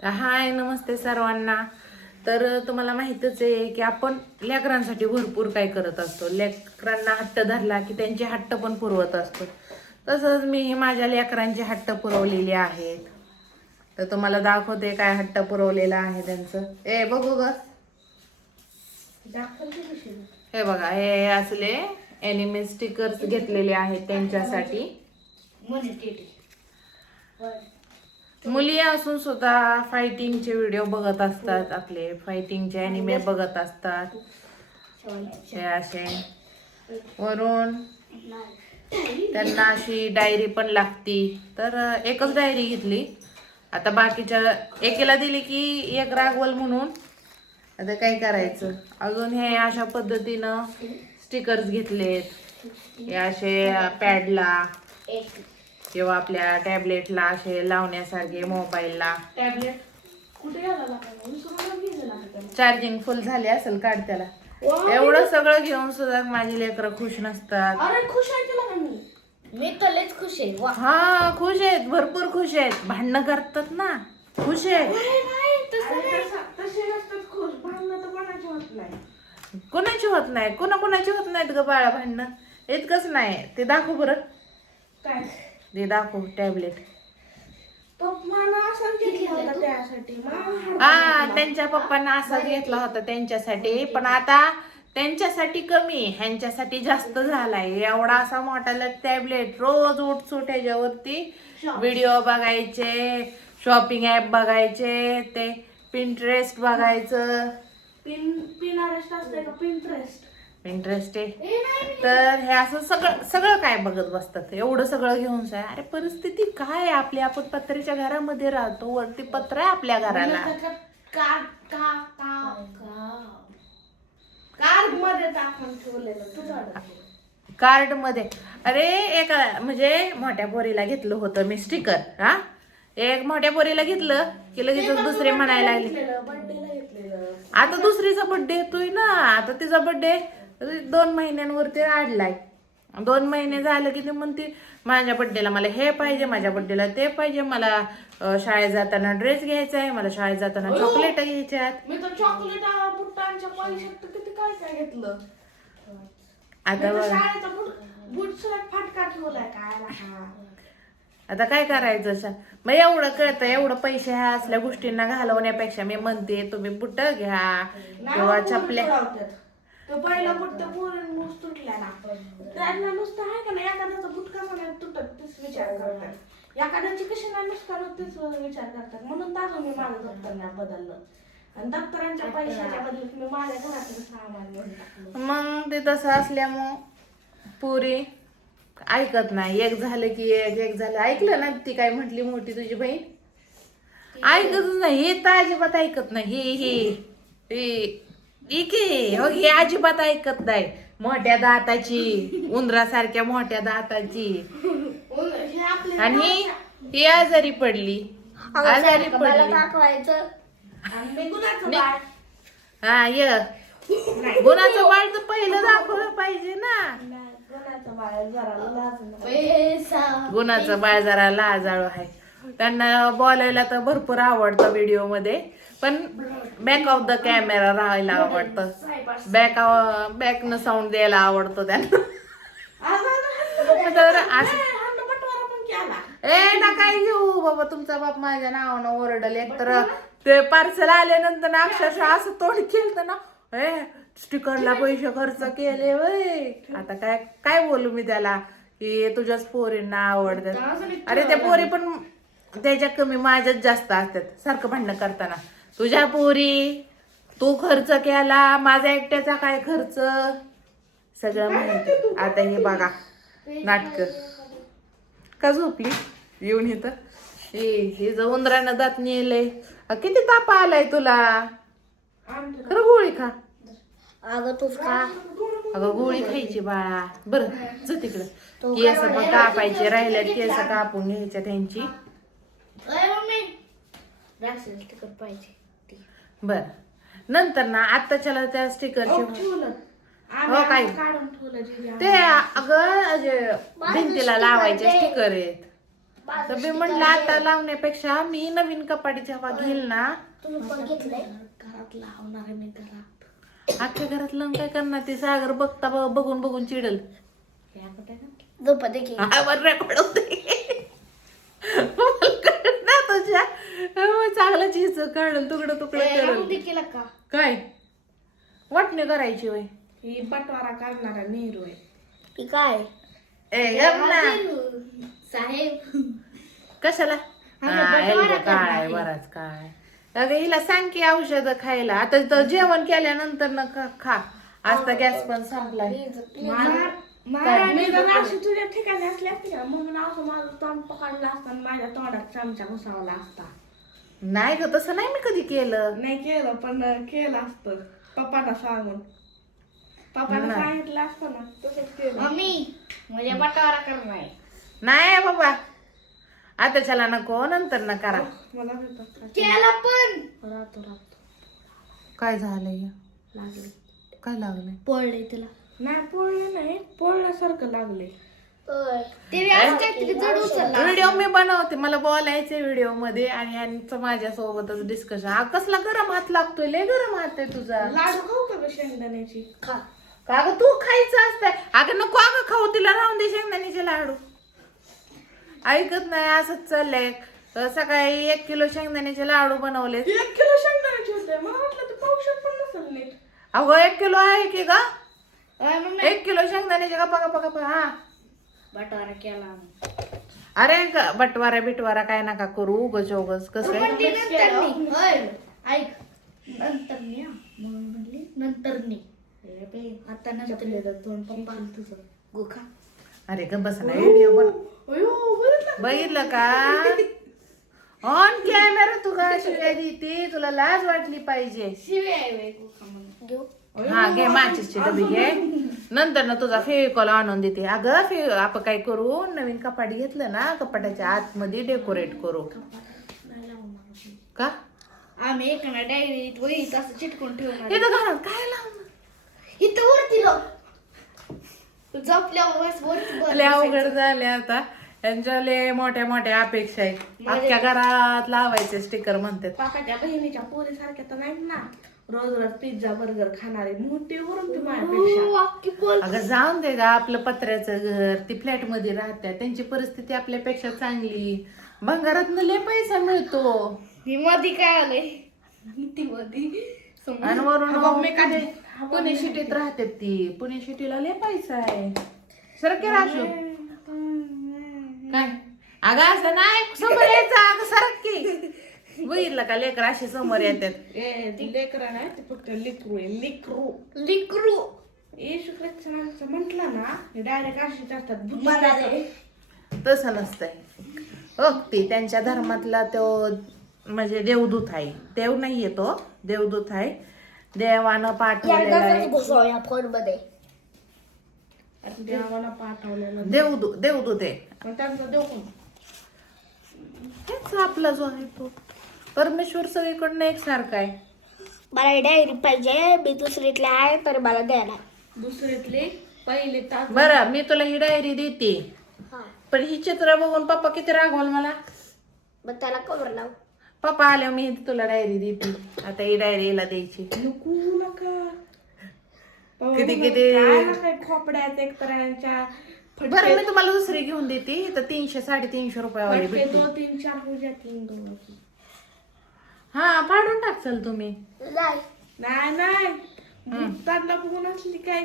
हाय नमस्ते सर्वांना. तर तुम्हाला माहितच आहे की आपण लेकरांसाठी भरपूर काय करत असतो. लेकरांना हट्ट धरला की त्यांचे हट्ट पण पुरवत असतो. तसंच मी माझ्या लेकरांचे हट्ट पुरवलेले आहेत. तर तुम्हाला दाखवते काय हट्ट पुरवलेला आहे त्यांचं. बघू ग, हे बघा, हे असले एनिमे स्टिकर्स घेतलेले आहेत त्यांच्यासाठी. मुली असून सुद्धा फायटिंगचे व्हिडिओ बघत असतात, आपले फायटिंगचे अॅनिमे बघत असतात. हे असे वरून त्यांना अशी डायरी पण लागती. तर एकच डायरी घेतली. आता बाकीच्या एकेला दिली की एक रागवल म्हणून आता काय करायचं. अजून हे अशा पद्धतीनं स्टिकर्स घेतलेत. हे असे पॅडला किंवा आपल्या टॅबलेटला असे लावण्यासारखे, मोबाईलला. टॅबलेट कुठे चार्जिंग फुल झाली असेल, काढ त्याला. एवढं सगळं घेऊन सुद्धा माझी लेकरं खुश नसतात. अरे खुश आहे तुला मी कलेच खुश आहे. हा खुश आहेत, भरपूर खुश आहेत. भांडणं करतात ना, खुश आहेत. कोणाची होत नाही, कोणाची होत नाहीत ग बाळा भांडणं. इतकंच नाही. ते दाखव बरं, काय ते दाखव टॅबलेट. त्यांच्या पप्पांना असा घेतला होता त्यांच्यासाठी, पण आता त्यांच्यासाठी कमी, ह्यांच्यासाठी जास्त झालाय. एवढा असा मोठा टॅबलेट. रोज उठसूट ह्याच्यावरती व्हिडिओ बघायचे, शॉपिंग ऍप बघायचे, ते पिंटरेस्ट बघायचं. पिंटरेस्ट आहे. तर हे असं सगळं काय बघत बसतात. एवढं सगळं घेऊन जाय. अरे परिस्थिती काय आहे आपली. आपण पत्र्याच्या घरामध्ये राहतो, वरती पत्र आहे आपल्या घराला. कार्ड मध्ये अरे एका म्हणजे मोठ्या पोरीला घेतलं होतं मी स्टिकर. एक मोठ्या पोरीला घेतलं की लगेच दुसरे म्हणायला लागले. आता दुसरीचा बर्थडे येतोय ना. आता तिचा बर्थडे 2 महिन्यांवरती वाढलाय. 2 महिने झालं की ती म्हणते माझ्या बर्थडेला मला हे पाहिजे, माझ्या बर्थडेला ते पाहिजे, मला शाळेत जाताना ड्रेस घ्यायचा आहे, मला शाळेत जाताना चॉकलेट घ्यायच्या. मी तर चॉकलेट बुटांच्या पैशात किती काय काय घेतलं. आता बूट फाटका ठेवलाय काय. आता काय करायचं. मग एवढं कळतं, एवढं पैसे ह्या असल्या गोष्टींना घालवण्यापेक्षा मी म्हणते तुम्ही बुट घ्या किंवा चपल्या. तो पहिला बुट तर पूर्ण तुटला ना. त्यांना नुसतं आहे का ना, एखाद्याचा बुट कसा नाही तुटत तेच विचार करतात. एखाद्याची कशी नाही नुसकान होत तेच विचार करतात. म्हणून ताजं मी माझं दप्तर बदललं आणि दप्तरांच्या पैशाच्या बदल्यात मी माझ्या घरातलं सामान घेऊन टाकलं. मग ते तसं असल्यामुळं पुरी ऐकत नाही. एक झालं की एक झालं. ऐकलं ना ती काय म्हटली मोठी तुझी बहीण? ऐकतच नाही. हे तर अजिबात ऐकत नाही. हे अजिबात ऐकत नाही. मोठ्या दाताची, उंदरासारख्या मोठ्या दाताची. आणि ही आजारी पडली. गुणाचं बाळ तर पहिलं दाखवलं पाहिजे ना. गुणाचं बाळ जरा लाजाळू आहे. त्यांना बोलायला तर भरपूर आवडतं व्हिडिओ मध्ये, पण बॅक ऑफ द कॅमेरा राहायला आवडतं. बॅक न साऊंड द्यायला आवडतो त्यांना. तर ना काय घेऊ बाबा, तुमचा बाप माझ्या नावानं ओरडल. एक तर ते पार्सल आल्यानंतर ना अक्षरशः असं तोंड केलं ना, स्टिकरला पैसे खर्च केले वय. आता काय बोलू मी त्याला की तुझ्याच पोरींना आवडतात. अरे त्या पोरी पण त्याच्यात कमी, माझ्यात जास्त असतात. सारखं भांडणं करताना तुझ्या पोरी, तू खर्च केला, माझा एकट्याचा काय खर्च, सगळं माहिती. आता हे बघा नाटक. का झोपली येऊन इथं? हे जर उंदरानं दात नेलंय. किती ताप आलाय तुला. खरं गोळी खा. अगं गोळी खायची बाळा. बरं जा तिकडं. केस कापायचे राहिल्या, केस कापून घ्यायच्या त्यांची. बर नंतर ना आत्ताच्याला त्या स्टिकरची हो काय ते अगं भिंतीला लावायचे स्टिकर आहेत. तर मी म्हटलं आता लावण्यापेक्षा मी नवीन कपाटी जेव्हा घेईल ना तुम्ही पण घेतलंय घरात लावणार आहे मी घरात. अख्ख्या घरात लावून काय करणार ते सागर बघता बघून बघून चिडल या कुठे ना? झोपा दे की रेकॉर्ड होते ना तुझ्या चांगला चीज काढल तुकडं तुकडं केला का काय वाटणे करायची वय ही बटवारा करणारा नेहरू आहे. ती काय ए गप ना साहेब कशाला काय बराच काय अगं हिला सांग की औषध खायला आता तर जेवण केल्यानंतर ना खा आज तर गॅस पण संपलाय मी जर अशी तुझ्या ठिकाणी असली असती का मग असं माझं तोंड पकडलं असतं आणि माझ्या तोंडात चमचा घुसावला असता. नाही ग तसं नाही मी कधी केलं नाही केलं पण केलं असतं पप्पाला सांगून. पप्पाला सांगितलं असतं ना तसंच केलं. मम्मी म्हणजे बटारा करणार नाही बाबा आता चला नको नंतर न करा मला भेटत केला पण राहतो काय झालंय लागले. काय लागलंय पडले तिला नाही पोळले नाही पोळल्यासारखं लागले. ते आज काहीतरी जड उचलला व्हिडिओ मी बनवते मला बोलायचे व्हिडिओ मध्ये आणि यांचं माझ्या सोबतच डिस्कशन कसला गरम हात लागतोय लय गरम हात आहे तुझा लाडू खाऊ का ग शेंगदाण्याची? खा का ग तू खायचं असतंय अगं नको अगं खाऊ तिला राहून दे शेंगदाण्याचे लाडू ऐकत नाही असंच चाललंय सकाळी 1 किलो शेंगदाण्याचे लाडू बनवले 1 किलो शेंगदाण्याचे होते मला वाटलं ते पावशेर पण नसेल नीट. अगं 1 किलो आहे की ग 1 किलो शेंगदाण्याचे गप्पा गप्पा गप्पा हा बटारा केला अरे बटवारा बिटवारा काय नका करू उगच उगच कसं आहे? ऐक नंतर नी म्हणून म्हणली नंतर नी आता नंतर दोन पप्पा तुझं गोखा अरे ग बस ना व्हिडिओ बन अयो बरं बघितलं का ऑन कॅमेरा तू का शिवाय देते तुला लाज वाटली पाहिजे शिवे आहे गोखा म्हणून घेऊ हा घे माचीसची डबी घे नंतर ना तुझा फेविकॉल आणून देते अगं आपण काय करू नवीन कपाट घेतलं ना कपाटाच्या आतमध्ये डेकोरेट करू का आम्ही एक ना डायरीत वहीत असं चिटकून ठेवणार इथं घरात काय लावणार इथं वरती झोपल्यावर वरती लय अवघड झाले आता यांच्या लय मोठ्या मोठ्या अपेक्षा आहेत अख्ख्या घरात लावायचे स्टिकर म्हणतात काकाच्या बहिणीच्या पोरी सारख्या तर नाहीत ना रोज रोज पिझ्झा बर्गर खाणारे मोठी वरून ती माझ्यापेक्षा. अगं जाऊन दे गा आपलं पत्र्याचं घर ती फ्लॅट मध्ये राहत्या त्यांची परिस्थिती आपल्यापेक्षा चांगली भंगारातनं लय पैसा मिळतो ही मध्ये काय आलंय ती मध्ये आणि वरून पुणे सिटीत राहते ती पुणे सिटीला लय पैसा आहे सरके राशू काय अगं असं नाही समोर यायचं अगं सरकी बघितलं का लेकर असे समोर येतात लेकरा नाही ते फक्त लिकरू आहे लिकरू. लिकरू येशू ख्रिस्तानांचं म्हटलं ना हे डायरेक्ट अशीच असतात. तसं नसतंय ती त्यांच्या धर्मातला तो म्हणजे देवदूत आहे देव नाही येतो देवदूत आहे देवानं पाठवलेला आहे फोन मध्ये देवाला पाठवलेलं देवदूत आहे पण त्यांचं देव कोण? हेच आपला जो आहे तो परमेश्वर सगळीकडनं एकसारखा आहे मला डायरी पाहिजे मी दुसरीतले आहे तर मला द्यायला दुसरीतले पहिले तास बरं मी तुला ही डायरी देते पण ही चित्र बघून पप्पा किती रागवल मला मग त्याला कवर लाव पप्पा आले मी तुला डायरी देते आता ही डायरीला द्यायची नको नका किती काय खोपड्यात एक तऱ्यांच्या बरं मी तुम्हाला दुसरी घेऊन देते तर 300-350 रुपयावाली फटके भेटते 2-3-4 पूजा 3 हा फाडून टाकचाल तुम्ही नाही नाही त्यांना बघून असली काय